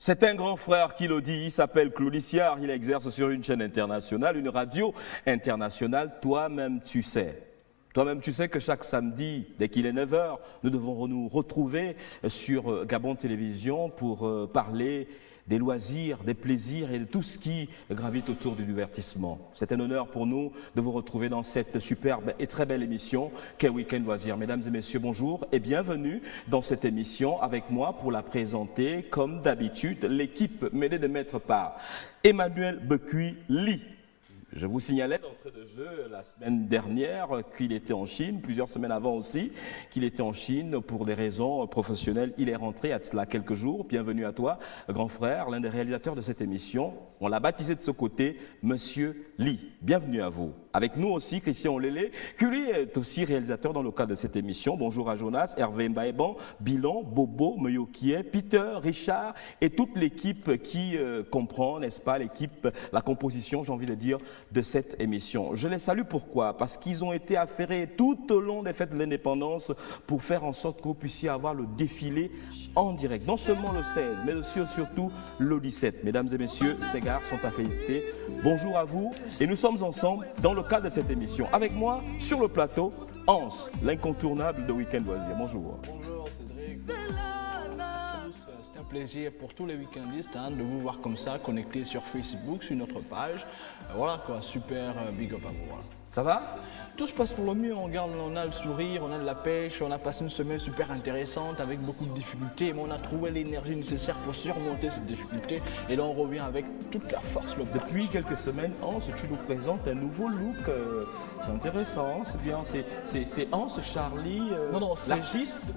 C'est un grand frère qui le dit, il s'appelle Claude Lissiard, il exerce sur une chaîne internationale, une radio internationale. Toi-même, tu sais. Toi-même, tu sais que chaque samedi, dès qu'il est 9 h, nous devons nous retrouver sur Gabon Télévision pour parler des loisirs, des plaisirs et de tout ce qui gravite autour du divertissement. C'est un honneur pour nous de vous retrouver dans cette superbe et très belle émission qu'est Week-end Loisirs. Mesdames et messieurs, bonjour et bienvenue dans cette émission avec moi pour la présenter. Comme d'habitude, l'équipe menée de maître par Emmanuel Becuy-Lee. Je vous signalais d'entrée de jeu la semaine dernière qu'il était en Chine, plusieurs semaines avant aussi, qu'il était en Chine pour des raisons professionnelles. Il est rentré à cela quelques jours. Bienvenue à toi, grand frère, l'un des réalisateurs de cette émission. On l'a baptisé de ce côté, Monsieur Lee. Bienvenue à vous. Avec nous aussi, Christian Olélé, qui lui est aussi réalisateur dans le cadre de cette émission. Bonjour à Jonas, Hervé Mbaéban, Bilan, Bobo, Meyokie, Peter, Richard et toute l'équipe qui comprend, n'est-ce pas, l'équipe, la composition, j'ai envie de dire, de cette émission. Je les salue pourquoi? Parce qu'ils ont été affairés tout au long des fêtes de l'indépendance pour faire en sorte que vous puissiez avoir le défilé en direct. Non seulement le 16, mais aussi surtout le 17. Mesdames et messieurs, ces gars sont à féliciter. Bonjour à vous et nous sommes ensemble dans le cadre de cette émission. Avec moi, sur le plateau, Hans, l'incontournable de Week-end Loisirs. Bonjour. Bonjour Cédric. C'est un plaisir pour tous les week-endistes de vous voir comme ça, connectés sur Facebook, sur notre page. Voilà quoi, super big up à vous. Voilà. Ça va? Tout se passe pour le mieux, on a le sourire, on a de la pêche, on a passé une semaine super intéressante avec beaucoup de difficultés, mais on a trouvé l'énergie nécessaire pour surmonter ces difficultés et là on revient avec toute la force. Depuis quelques semaines, Hans, tu nous présentes un nouveau look, c'est intéressant, c'est bien, c'est Hans Charlie, l'artiste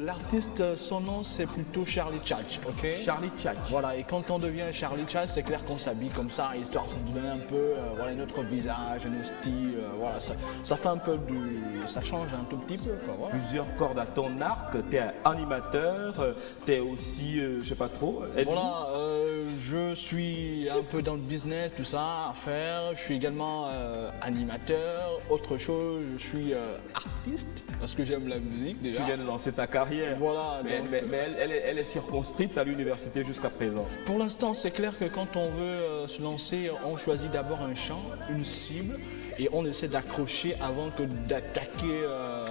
L'artiste, son nom c'est plutôt Charlie Tchatch, ok? Charlie Tchatch. Voilà, et quand on devient Charlie Tchatch, c'est clair qu'on s'habille comme ça, histoire de se donner un peu voilà, notre visage, nos styles, voilà, ça fait un peu ça change un tout petit peu, quoi. Voilà. Plusieurs cordes à ton arc, tu es animateur, tu es aussi, je sais pas trop, voilà, je suis un peu dans le business, tout ça, à faire, je suis également animateur, autre chose, je suis artiste, parce que j'aime la musique déjà. Tu viens de lancer ta carrière. Voilà, mais elle est circonscrite à l'université jusqu'à présent. Pour l'instant, c'est clair que quand on veut se lancer, on choisit d'abord un champ, une cible, et on essaie d'accrocher avant que d'attaquer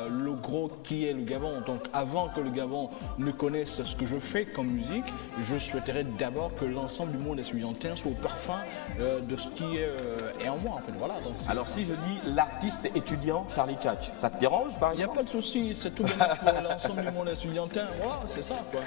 le gros qui est le Gabon. Donc avant que le Gabon ne connaisse ce que je fais comme musique, je souhaiterais d'abord que l'ensemble du monde estudiantin soit au parfum de ce qui est en moi en fait. Voilà, donc alors si je dis l'artiste étudiant Charlie Tchatch, ça te dérange par exemple? Il n'y a pas de souci, c'est tout bien pour l'ensemble du monde estudiantin. Voilà, c'est ça quoi.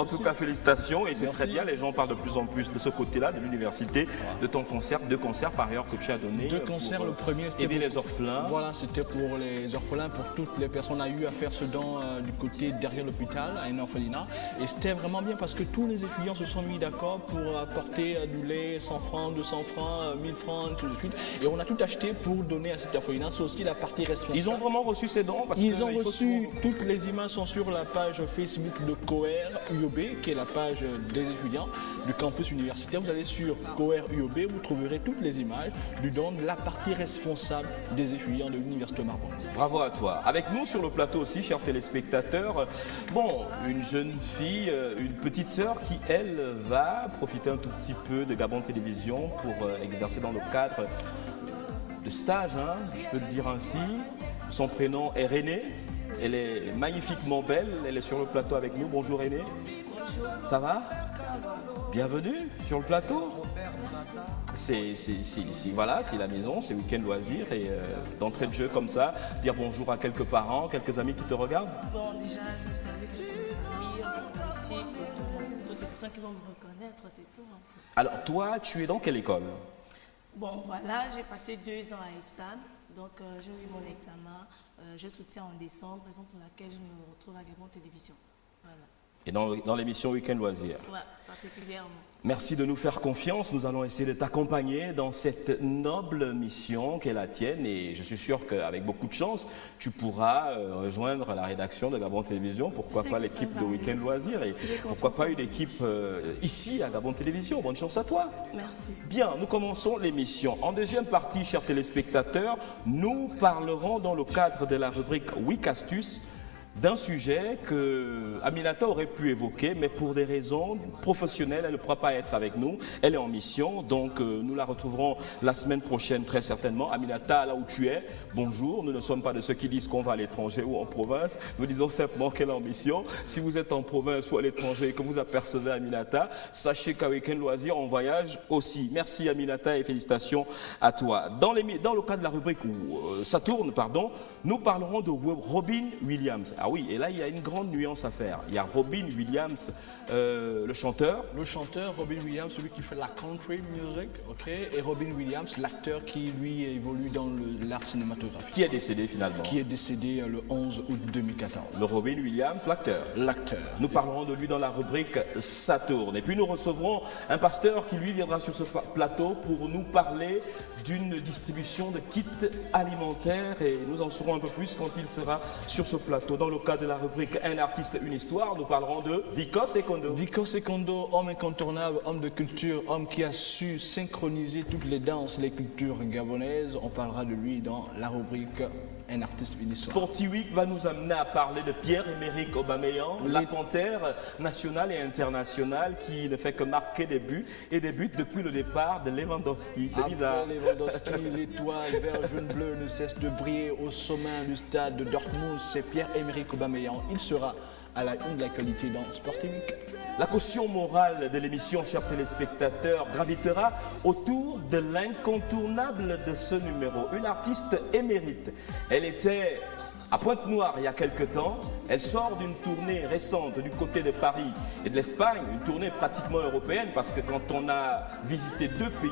En tout cas, félicitations et c'est très bien, les gens parlent de plus en plus de ce côté-là, de l'université, de ton concert, deux concerts par ailleurs que tu as donné. Deux concerts, le premier c'était aider les orphelins. Voilà, c'était pour les orphelins, pour toutes les personnes. On a eu à faire ce don du côté derrière l'hôpital, à un orphelinat. Et c'était vraiment bien parce que tous les étudiants se sont mis d'accord pour apporter du lait, 100 francs, 200 francs, 1000 francs, tout de suite. Et on a tout acheté pour donner à cet orphelinat. C'est aussi la partie responsable. Ils ont vraiment reçu ces dons parce Ils ont reçu, toutes les images sont sur la page Facebook de Coer UOB, qui est la page des étudiants du campus universitaire. Vous allez sur Coer UOB, vous trouverez toutes les images du don de la partie responsable des étudiants de l'Université Marbourg. Bravo à toi. Avec nous sur le plateau aussi, chers téléspectateurs, bon, une jeune fille, une petite sœur qui, elle, va profiter un tout petit peu de Gabon Télévision pour exercer dans le cadre de stage, hein, je peux le dire ainsi. Son prénom est René. Elle est magnifiquement belle. Elle est sur le plateau avec nous. Bonjour René. Bonjour. Ça va? Bienvenue sur le plateau. Voilà, c'est la maison, c'est Week-end Loisirs et d'entrée de jeu comme ça, dire bonjour à quelques parents, quelques amis qui te regardent. Bon, déjà, je salue toutes mes familles, ici, toutes les personnes qui vont me reconnaître, c'est tout. Hein. Alors, toi, tu es dans quelle école? Bon, voilà, j'ai passé 2 ans à Essan, donc j'ai eu mon examen, je soutiens en décembre, raison pour laquelle je me retrouve à Gabon Télévision. Voilà. Et dans l'émission Week-end Loisirs. Ouais, particulièrement. Merci de nous faire confiance. Nous allons essayer de t'accompagner dans cette noble mission qu'est la tienne. Et je suis sûr qu'avec beaucoup de chance, tu pourras rejoindre la rédaction de Gabon Télévision. Pourquoi pas l'équipe de Week-end Loisirs et pourquoi pas une équipe ici à Gabon Télévision. Bonne chance à toi. Merci. Bien, nous commençons l'émission. En deuxième partie, chers téléspectateurs, nous parlerons dans le cadre de la rubrique Week Astuce d'un sujet que Aminata aurait pu évoquer, mais pour des raisons professionnelles, elle ne pourra pas être avec nous. Elle est en mission, donc nous la retrouverons la semaine prochaine très certainement. Aminata, là où tu es, bonjour. Nous ne sommes pas de ceux qui disent qu'on va à l'étranger ou en province. Nous disons simplement qu'elle est en mission. Si vous êtes en province ou à l'étranger et que vous apercevez Aminata, sachez qu'à Week-end Loisirs, on voyage aussi. Merci Aminata et félicitations à toi. Dans le cadre de la rubrique où ça tourne, pardon, nous parlerons de Robin Williams. Ah oui, et là, il y a une grande nuance à faire. Il y a Robin Williams, le chanteur. Le chanteur, Robin Williams, celui qui fait la country music, ok, et Robin Williams, l'acteur qui, lui, évolue dans l'art cinématographique. Qui est décédé finalement. Qui est décédé le 11 août 2014. Le Robin Williams, l'acteur. L'acteur. Nous parlerons de lui dans la rubrique Saturne. Et puis nous recevrons un pasteur qui, lui, viendra sur ce plateau pour nous parler d'une distribution de kits alimentaires. Et nous en saurons un peu plus quand il sera sur ce plateau. Dans le cadre de la rubrique Un artiste, une histoire, nous parlerons de Vico Secondo. Vico Secondo, homme incontournable, homme de culture, homme qui a su synchroniser toutes les danses, les cultures gabonaises. On parlera de lui dans la rubrique Un artiste, une histoire. Sporty Week va nous amener à parler de Pierre-Emerick Aubameyang, la panthère nationale et internationale qui ne fait que marquer des buts depuis le départ de Lewandowski. C'est bizarre. Après Lewandowski, l'étoile vert, jaune, bleu ne cesse de briller au sommet du stade de Dortmund. C'est Pierre-Emerick Aubameyang. Il sera à la une de la qualité dans Sporty Week. La caution morale de l'émission, chers téléspectateurs, gravitera autour de l'incontournable de ce numéro, une artiste émérite. Elle était à Pointe-Noire il y a quelque temps. Elle sort d'une tournée récente du côté de Paris et de l'Espagne, une tournée pratiquement européenne parce que quand on a visité 2 pays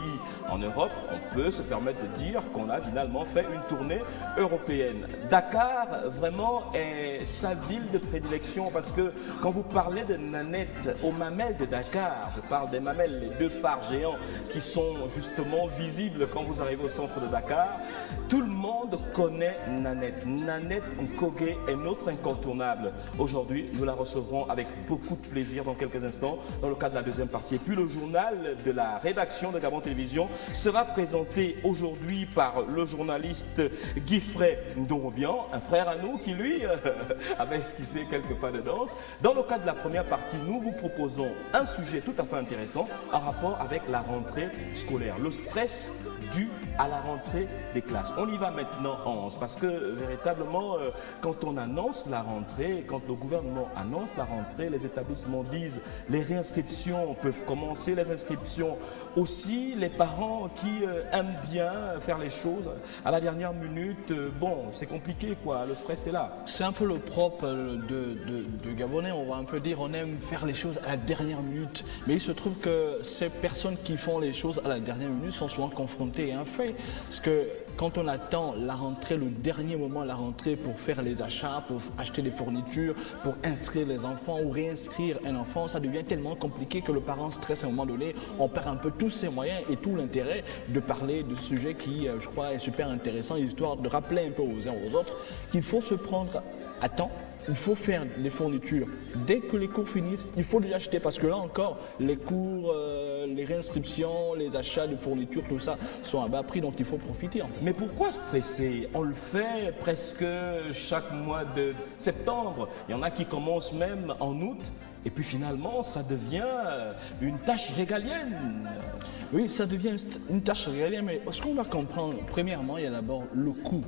en Europe, on peut se permettre de dire qu'on a finalement fait une tournée européenne. Dakar, vraiment, est sa ville de prédilection parce que quand vous parlez de Nanette aux mamelles de Dakar, je parle des mamelles, les 2 phares géants qui sont justement visibles quand vous arrivez au centre de Dakar, tout le monde connaît Nanette. Nanette Nkogé est notre incontournable. Aujourd'hui, nous la recevrons avec beaucoup de plaisir dans quelques instants dans le cadre de la deuxième partie. Et puis le journal de la rédaction de Gabon Télévision sera présenté aujourd'hui par le journaliste Guifrey Ndorobian, un frère à nous qui lui avait esquissé quelques pas de danse. Dans le cadre de la première partie, nous vous proposons un sujet tout à fait intéressant en rapport avec la rentrée scolaire, le stress dû à la rentrée des classes. On y va maintenant, Hans, parce que véritablement, quand on annonce la rentrée, quand le gouvernement annonce la rentrée, les établissements disent les réinscriptions peuvent commencer, les inscriptions aussi, les parents qui aiment bien faire les choses à la dernière minute, bon, c'est compliqué quoi, le stress est là. C'est un peu le propre de Gabonais, on va un peu dire, on aime faire les choses à la dernière minute, mais il se trouve que ces personnes qui font les choses à la dernière minute sont souvent confrontées à un fait, parce que quand on attend la rentrée, le dernier moment de la rentrée pour faire les achats, pour acheter des fournitures, pour inscrire les enfants ou réinscrire un enfant, ça devient tellement compliqué que le parent stresse à un moment donné, on perd un peu tous ses moyens et tout l'intérêt de parler de ce sujet qui, je crois, est super intéressant, histoire de rappeler un peu aux uns aux autres qu'il faut se prendre à temps. Il faut faire les fournitures. Dès que les cours finissent, il faut les acheter parce que là encore, les cours, les réinscriptions, les achats de fournitures, tout ça sont à bas prix, donc il faut profiter. En fait. Mais pourquoi stresser? On le fait presque chaque mois de septembre. Il y en a qui commencent même en août. Et puis finalement, ça devient une tâche régalienne. Oui, ça devient une tâche régalienne, mais ce qu'on va comprendre, premièrement, il y a d'abord le coût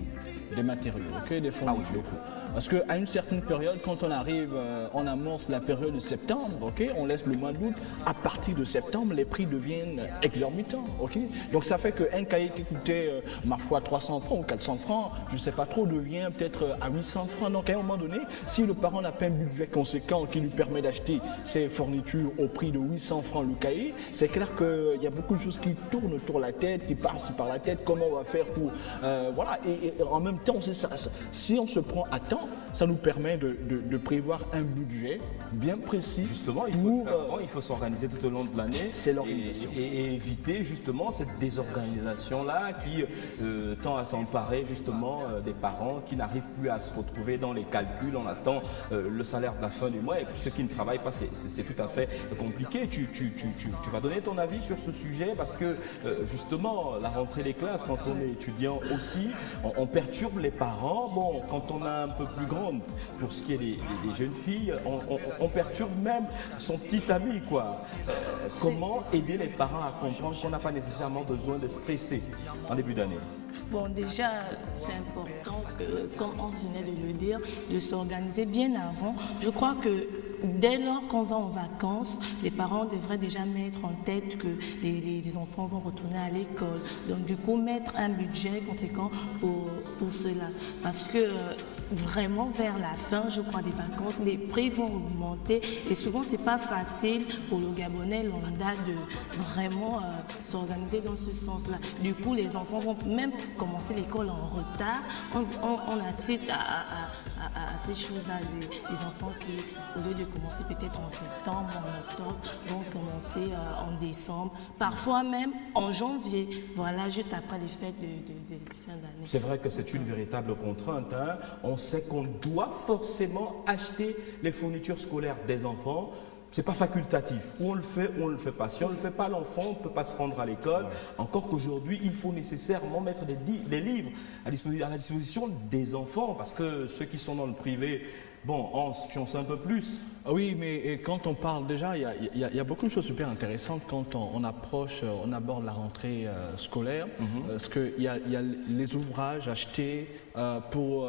des matériaux, okay, des fournitures. Ah oui, le coût. Parce qu'à une certaine période, quand on arrive, on amorce la période de septembre, okay, on laisse le mois d'août, à partir de septembre, les prix deviennent exorbitants. Okay. Donc ça fait qu'un cahier qui coûtait, ma foi, 300 francs ou 400 francs, je ne sais pas trop, devient peut-être à 800 francs. Donc à un moment donné, si le parent n'a pas un budget conséquent qui lui permet d'acheter ses fournitures au prix de 800 francs le cahier, c'est clair qu'il y a beaucoup de choses qui tournent autour de la tête, qui passent par la tête, comment on va faire pour... voilà, et en même temps, si on se prend à temps, ça nous permet de prévoir un budget bien précis. Justement, il faut s'organiser tout au long de l'année. C'est l'organisation. Et éviter justement cette désorganisation-là qui tend à s'emparer justement des parents qui n'arrivent plus à se retrouver dans les calculs. On attend le salaire de la fin du mois et ceux qui ne travaillent pas, c'est tout à fait compliqué. Tu vas donner ton avis sur ce sujet parce que justement, la rentrée des classes, quand on est étudiant aussi, on perturbe les parents. Bon, quand on a un peu plus grande. Pour ce qui est des jeunes filles, on perturbe même son petit ami, quoi. Comment aider les parents à comprendre qu'on n'a pas nécessairement besoin de stresser en début d'année? Bon, déjà, c'est important, comme on venait de le dire, de s'organiser bien avant. Je crois que dès lors qu'on va en vacances, les parents devraient déjà mettre en tête que les enfants vont retourner à l'école. Donc, du coup, mettre un budget conséquent pour cela. Parce que vraiment, vers la fin, je crois, des vacances, les prix vont augmenter. Et souvent, c'est pas facile pour le Gabonais lambda de vraiment s'organiser dans ce sens-là. Du coup, les enfants vont même commencer l'école en retard. On assiste à ces choses-là, des enfants qui, au lieu de commencer peut-être en septembre, en octobre, vont commencer en décembre, parfois même en janvier, voilà, juste après les fêtes de fin d'année. C'est vrai que c'est une véritable contrainte, hein. On sait qu'on doit forcément acheter les fournitures scolaires des enfants. C'est pas facultatif. Ou on le fait, ou on le fait pas. Si on ne le fait pas, l'enfant ne peut pas se rendre à l'école. Ouais. Encore qu'aujourd'hui, il faut nécessairement mettre des livres à la disposition des enfants, parce que ceux qui sont dans le privé, bon, tu en sais un peu plus. Oui, mais quand on parle déjà, il y a beaucoup de choses super intéressantes quand on aborde la rentrée scolaire, parce qu'il y a les ouvrages achetés pour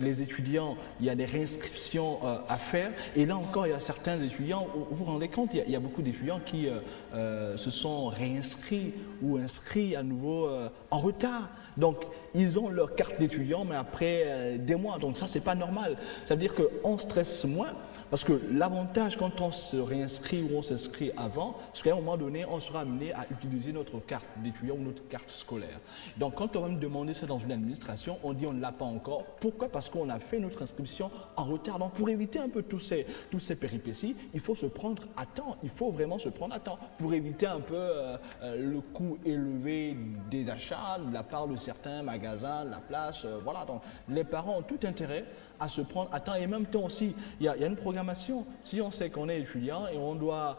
les étudiants, il y a des réinscriptions à faire, et là encore, il y a certains étudiants, vous vous rendez compte, il y a beaucoup d'étudiants qui se sont réinscrits ou inscrits à nouveau en retard. Donc, ils ont leur carte d'étudiant, mais après des mois. Donc ça, c'est pas normal. Ça veut dire qu'on stresse moins. Parce que l'avantage quand on se réinscrit ou on s'inscrit avant, c'est qu'à un moment donné, on sera amené à utiliser notre carte d'étudiant ou notre carte scolaire. Donc quand on va me demander ça dans une administration, on dit on ne l'a pas encore. Pourquoi? Parce qu'on a fait notre inscription en retard. Donc pour éviter un peu tous ces péripéties, il faut se prendre à temps. Il faut vraiment se prendre à temps pour éviter un peu le coût élevé des achats de la part de certains magasins, de la place. Voilà. Donc les parents ont tout intérêt à se prendre à temps, et en même temps aussi, il y a une programmation. Si on sait qu'on est étudiant et on doit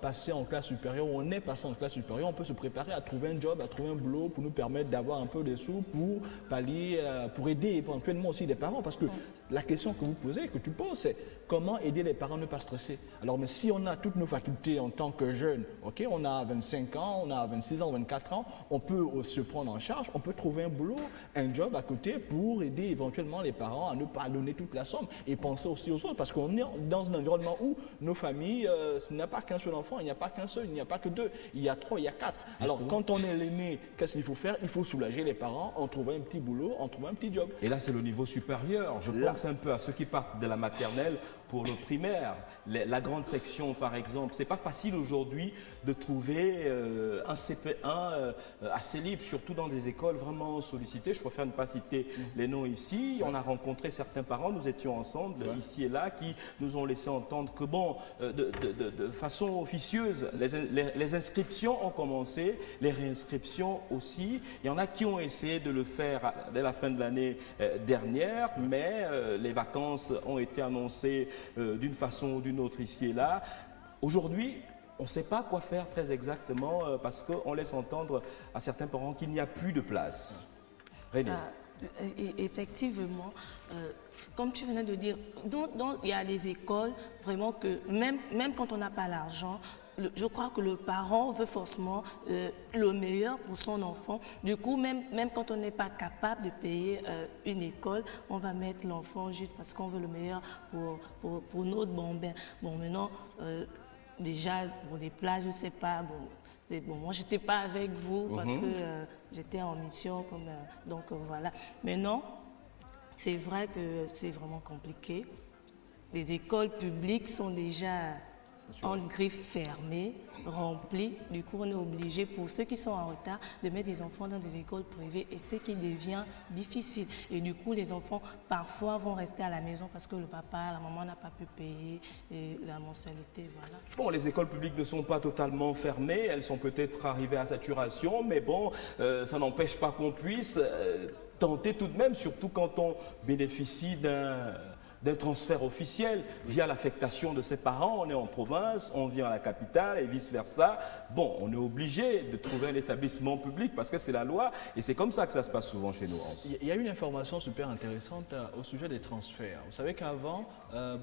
passer en classe supérieure, ou on est passé en classe supérieure, on peut se préparer à trouver un job, à trouver un boulot pour nous permettre d'avoir un peu de sous pour pallier, pour aider éventuellement aussi les parents. Parce que la question que vous posez, que tu poses, c'est comment aider les parents à ne pas stresser. Alors, mais si on a toutes nos facultés en tant que jeune, ok, on a 25 ans, on a 26 ans, 24 ans, on peut se prendre en charge, on peut trouver un boulot, un job à côté pour aider éventuellement les parents à ne pas donner toute la somme et penser aussi aux autres, parce qu'on est dans un environnement où nos familles, il n'y a pas qu'un seul enfant, il n'y a pas qu'un seul, il n'y a pas que deux, il y a trois, il y a quatre. Alors, quand on est l'aîné, qu'est-ce qu'il faut faire? Il faut soulager les parents en trouvant un petit boulot, en trouvant un petit job. Et là, c'est le niveau supérieur. Je pense un peu à ceux qui partent de la maternelle pour le primaire. La grande section, par exemple, c'est pas facile aujourd'hui de trouver un CP1 assez libre, surtout dans des écoles vraiment sollicitées. Je préfère ne pas citer les noms ici. On a rencontré certains parents, nous étions ensemble ici et là, qui nous ont laissé entendre que bon, de façon officieuse, les inscriptions ont commencé, les réinscriptions aussi. Il y en a qui ont essayé de le faire dès la fin de l'année dernière, mais les vacances ont été annoncées d'une façon ou d'une autre ici et là. Aujourd'hui, on ne sait pas quoi faire très exactement parce qu'on laisse entendre à certains parents qu'il n'y a plus de place. René. Effectivement, comme tu venais de dire, il y a des écoles vraiment que même quand on n'a pas l'argent, je crois que le parent veut forcément le meilleur pour son enfant. Du coup, même quand on n'est pas capable de payer une école, on va mettre l'enfant juste parce qu'on veut le meilleur pour notre bon ben. Bon, maintenant, déjà, pour les places, je ne sais pas. Bon, moi, je n'étais pas avec vous parce que j'étais en mission. Donc, voilà. Maintenant, c'est vrai que c'est vraiment compliqué. Les écoles publiques sont déjà en griffe fermée, remplie. Du coup, on est obligé, pour ceux qui sont en retard, de mettre des enfants dans des écoles privées, et ce qui devient difficile. Et du coup, les enfants, parfois, vont rester à la maison parce que le papa, la maman n'a pas pu payer la mensualité. Voilà. Bon, les écoles publiques ne sont pas totalement fermées, elles sont peut-être arrivées à saturation, mais bon, ça n'empêche pas qu'on puisse tenter tout de même, surtout quand on bénéficie d'un transfert officiel via l'affectation de ses parents. On est en province, on vient à la capitale et vice-versa. Bon, on est obligé de trouver un établissement public parce que c'est la loi et c'est comme ça que ça se passe souvent chez nous. Il y a une information super intéressante au sujet des transferts. Vous savez qu'avant,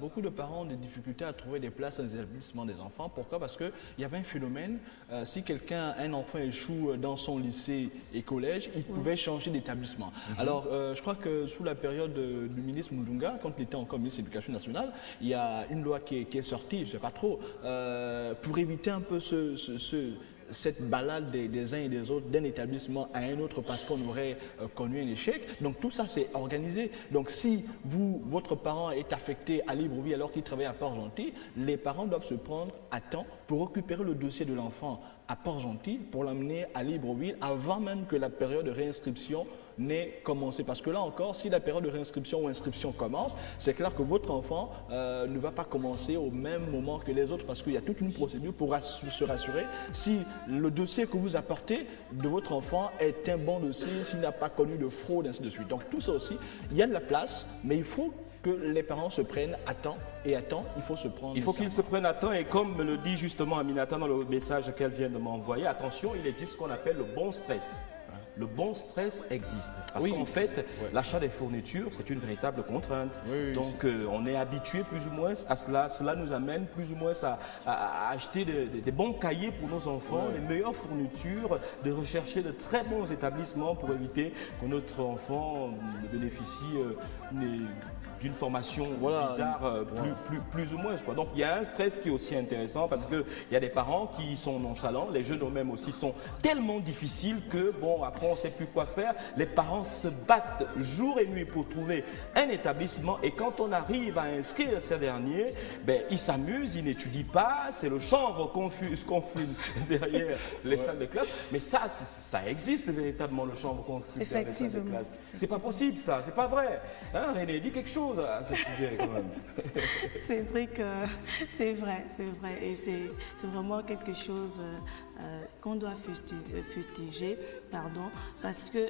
beaucoup de parents ont des difficultés à trouver des places dans les établissements des enfants. Pourquoi? Parce qu'il y avait un phénomène, si un enfant échoue dans son lycée et collège, il pouvait changer d'établissement. Alors, je crois que sous la période du ministre Mundunga, quand il était encore ministre de l'Éducation nationale, il y a une loi qui est sortie, je ne sais pas trop, pour éviter un peu cette balade des uns et des autres d'un établissement à un autre parce qu'on aurait connu un échec. Donc tout ça c'est organisé. Donc si votre parent est affecté à Libreville alors qu'il travaille à Port-Gentil, les parents doivent se prendre à temps pour récupérer le dossier de l'enfant à Port-Gentil pour l'amener à Libreville avant même que la période de réinscription n'ait commencé. Parce que là encore, si la période de réinscription ou inscription commence, c'est clair que votre enfant ne va pas commencer au même moment que les autres parce qu'il y a toute une procédure pour se rassurer si le dossier que vous apportez de votre enfant est un bon dossier, s'il n'a pas connu de fraude, ainsi de suite. Donc tout ça aussi, il y a de la place, mais il faut que les parents se prennent à temps. Et à temps, il faut se prendre. Il faut qu'ils se prennent à temps et comme me le dit justement Aminata dans le message qu'elle vient de m'envoyer, attention, il existe ce qu'on appelle le bon stress. Le bon stress existe. Parce qu'en fait, l'achat des fournitures, c'est une véritable contrainte. Donc, on est habitué plus ou moins à cela. Cela nous amène plus ou moins à acheter des bons cahiers pour nos enfants, les meilleures fournitures, de rechercher de très bons établissements pour éviter que notre enfant ne bénéficie d'une formation bizarre, plus ou moins. Donc il y a un stress qui est aussi intéressant parce qu'il y a des parents qui sont nonchalants, les jeunes eux-mêmes aussi sont tellement difficiles que bon, après on ne sait plus quoi faire. Les parents se battent jour et nuit pour trouver un établissement et quand on arrive à inscrire ces derniers, ben, ils s'amusent, ils n'étudient pas, c'est le chanvre confus derrière les salles de classe. Mais ça existe véritablement, le chanvre confus derrière les salles de classe. C'est pas possible ça, c'est pas vrai. Hein, René, dis quelque chose à ce sujet quand même. C'est vrai que c'est vrai. Et c'est vraiment quelque chose qu'on doit fustiger, parce que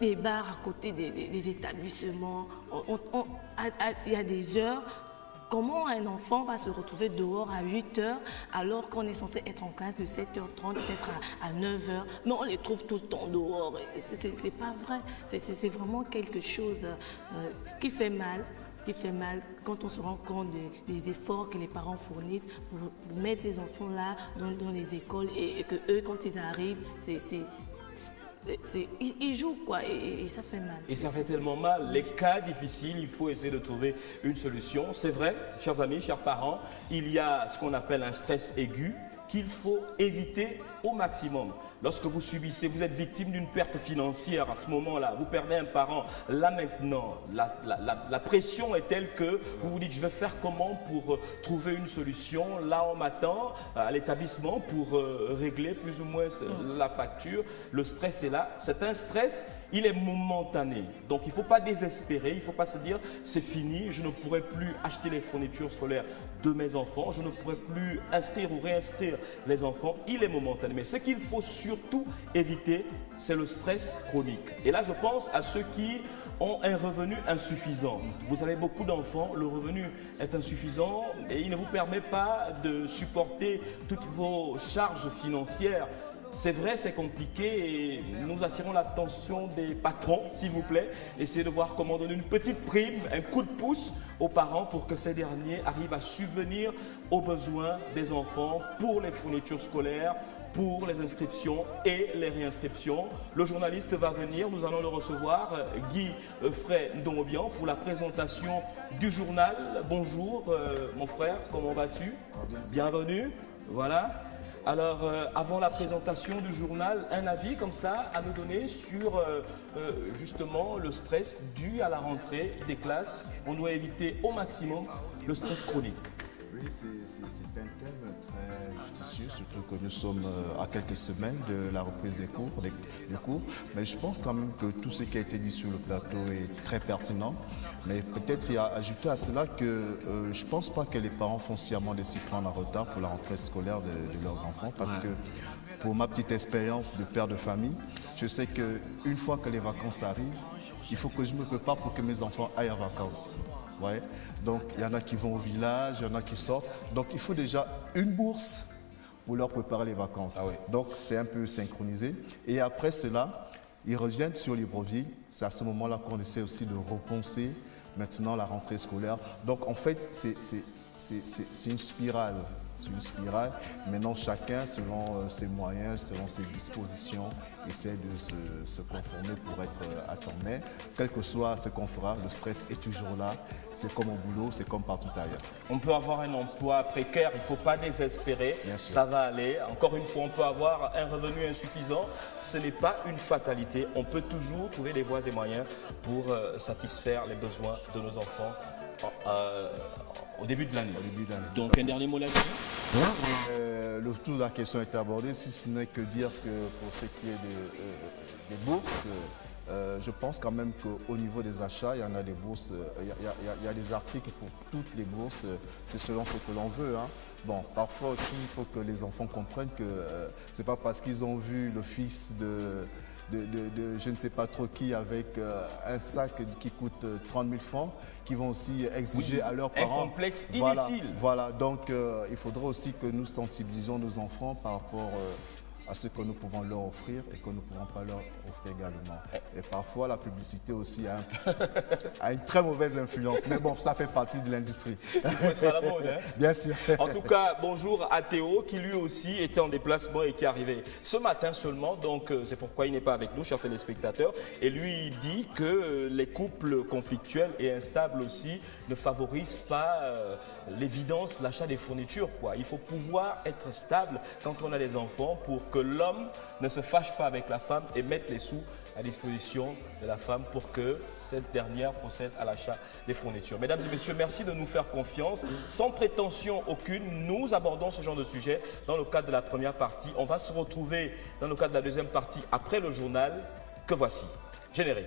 les bars à côté des établissements, il y a des heures. Comment un enfant va se retrouver dehors à 8 h alors qu'on est censé être en classe de 7h30, peut-être à 9 h, mais on les trouve tout le temps dehors. C'est pas vrai. C'est vraiment quelque chose qui fait mal quand on se rend compte des efforts que les parents fournissent pour mettre ces enfants-là dans les écoles et que eux, quand ils arrivent, ils jouent quoi et ça fait mal. Et ça fait tellement mal. Les cas difficiles, il faut essayer de trouver une solution. C'est vrai, chers amis, chers parents, il y a ce qu'on appelle un stress aigu qu'il faut éviter au maximum. Lorsque vous subissez, vous êtes victime d'une perte financière à ce moment-là, vous perdez un parent, là maintenant, la pression est telle que vous vous dites je vais faire comment pour trouver une solution. Là on m'attend à l'établissement pour régler plus ou moins la facture. Le stress est là, c'est un stress, il est momentané. Donc il ne faut pas désespérer, il ne faut pas se dire c'est fini, je ne pourrai plus acheter les fournitures scolaires de mes enfants, je ne pourrai plus inscrire ou réinscrire les enfants, il est momentané. Mais ce qu'il faut surtout éviter, c'est le stress chronique. Et là, je pense à ceux qui ont un revenu insuffisant. Vous avez beaucoup d'enfants, le revenu est insuffisant et il ne vous permet pas de supporter toutes vos charges financières. C'est vrai, c'est compliqué et nous attirons l'attention des patrons, s'il vous plaît. Essayez de voir comment donner une petite prime, un coup de pouce aux parents pour que ces derniers arrivent à subvenir aux besoins des enfants pour les fournitures scolaires, pour les inscriptions et les réinscriptions. Le journaliste va venir, nous allons le recevoir, Guy Frey Ndomobian, pour la présentation du journal. Bonjour mon frère, comment vas-tu? Bienvenue, voilà. Alors, avant la présentation du journal, un avis comme ça à nous donner sur justement le stress dû à la rentrée des classes. On doit éviter au maximum le stress chronique. Oui, c'est un thème très judicieux, surtout que nous sommes à quelques semaines de la reprise des cours. Mais je pense quand même que tout ce qui a été dit sur le plateau est très pertinent. Mais peut-être il y a ajouté à cela que je ne pense pas que les parents font sciemment de s'y prendre en retard pour la rentrée scolaire de leurs enfants. Parce que pour ma petite expérience de père de famille, je sais qu'une fois que les vacances arrivent, il faut que je me prépare pour que mes enfants aillent en vacances. Ouais. Donc, il y en a qui vont au village, il y en a qui sortent. Donc, il faut déjà une bourse pour leur préparer les vacances. Ah oui. Donc, c'est un peu synchronisé. Et après cela, ils reviennent sur Libreville. C'est à ce moment-là qu'on essaie aussi de repenser maintenant la rentrée scolaire. Donc, en fait, c'est une spirale. C'est une spirale. Maintenant, chacun, selon ses moyens, selon ses dispositions, essaie de se conformer pour être à temps. Mais quel que soit ce qu'on fera, le stress est toujours là. C'est comme au boulot, c'est comme partout ailleurs. On peut avoir un emploi précaire, il ne faut pas désespérer, Bien sûr. ça va aller. Encore une fois, on peut avoir un revenu insuffisant, ce n'est pas une fatalité. On peut toujours trouver des voies et moyens pour satisfaire les besoins de nos enfants au début de l'année. Donc un dernier mot là-dessus. Le tour de la question est abordé, si ce n'est que dire que pour ce qui est des bourses, je pense quand même qu'au niveau des achats, il y en a des bourses, il y a des articles pour toutes les bourses, c'est selon ce que l'on veut. Hein. Bon, parfois aussi, il faut que les enfants comprennent que c'est pas parce qu'ils ont vu le fils de je ne sais pas trop qui avec un sac qui coûte 30 000 francs qui vont aussi exiger à leurs parents. Un complexe inutile. Voilà, donc il faudra aussi que nous sensibilisions nos enfants par rapport à ce que nous pouvons leur offrir et que nous ne pouvons pas leur offrir également. Et parfois, la publicité aussi a une très mauvaise influence. Mais bon, ça fait partie de l'industrie. Il faut être à la mode, hein. Bien sûr. En tout cas, bonjour à Théo qui lui aussi était en déplacement et qui est arrivé ce matin seulement. Donc c'est pourquoi il n'est pas avec nous, chers téléspectateurs. Et lui, il dit que les couples conflictuels et instables aussi ne favorisent pas l'évidence de l'achat des fournitures, quoi. Il faut pouvoir être stable quand on a des enfants pour que l'homme ne se fâche pas avec la femme et mette les sous à disposition de la femme pour que cette dernière procède à l'achat des fournitures. Mesdames et messieurs, merci de nous faire confiance. Sans prétention aucune, nous abordons ce genre de sujet dans le cadre de la première partie. On va se retrouver dans le cadre de la deuxième partie après le journal que voici. Générique.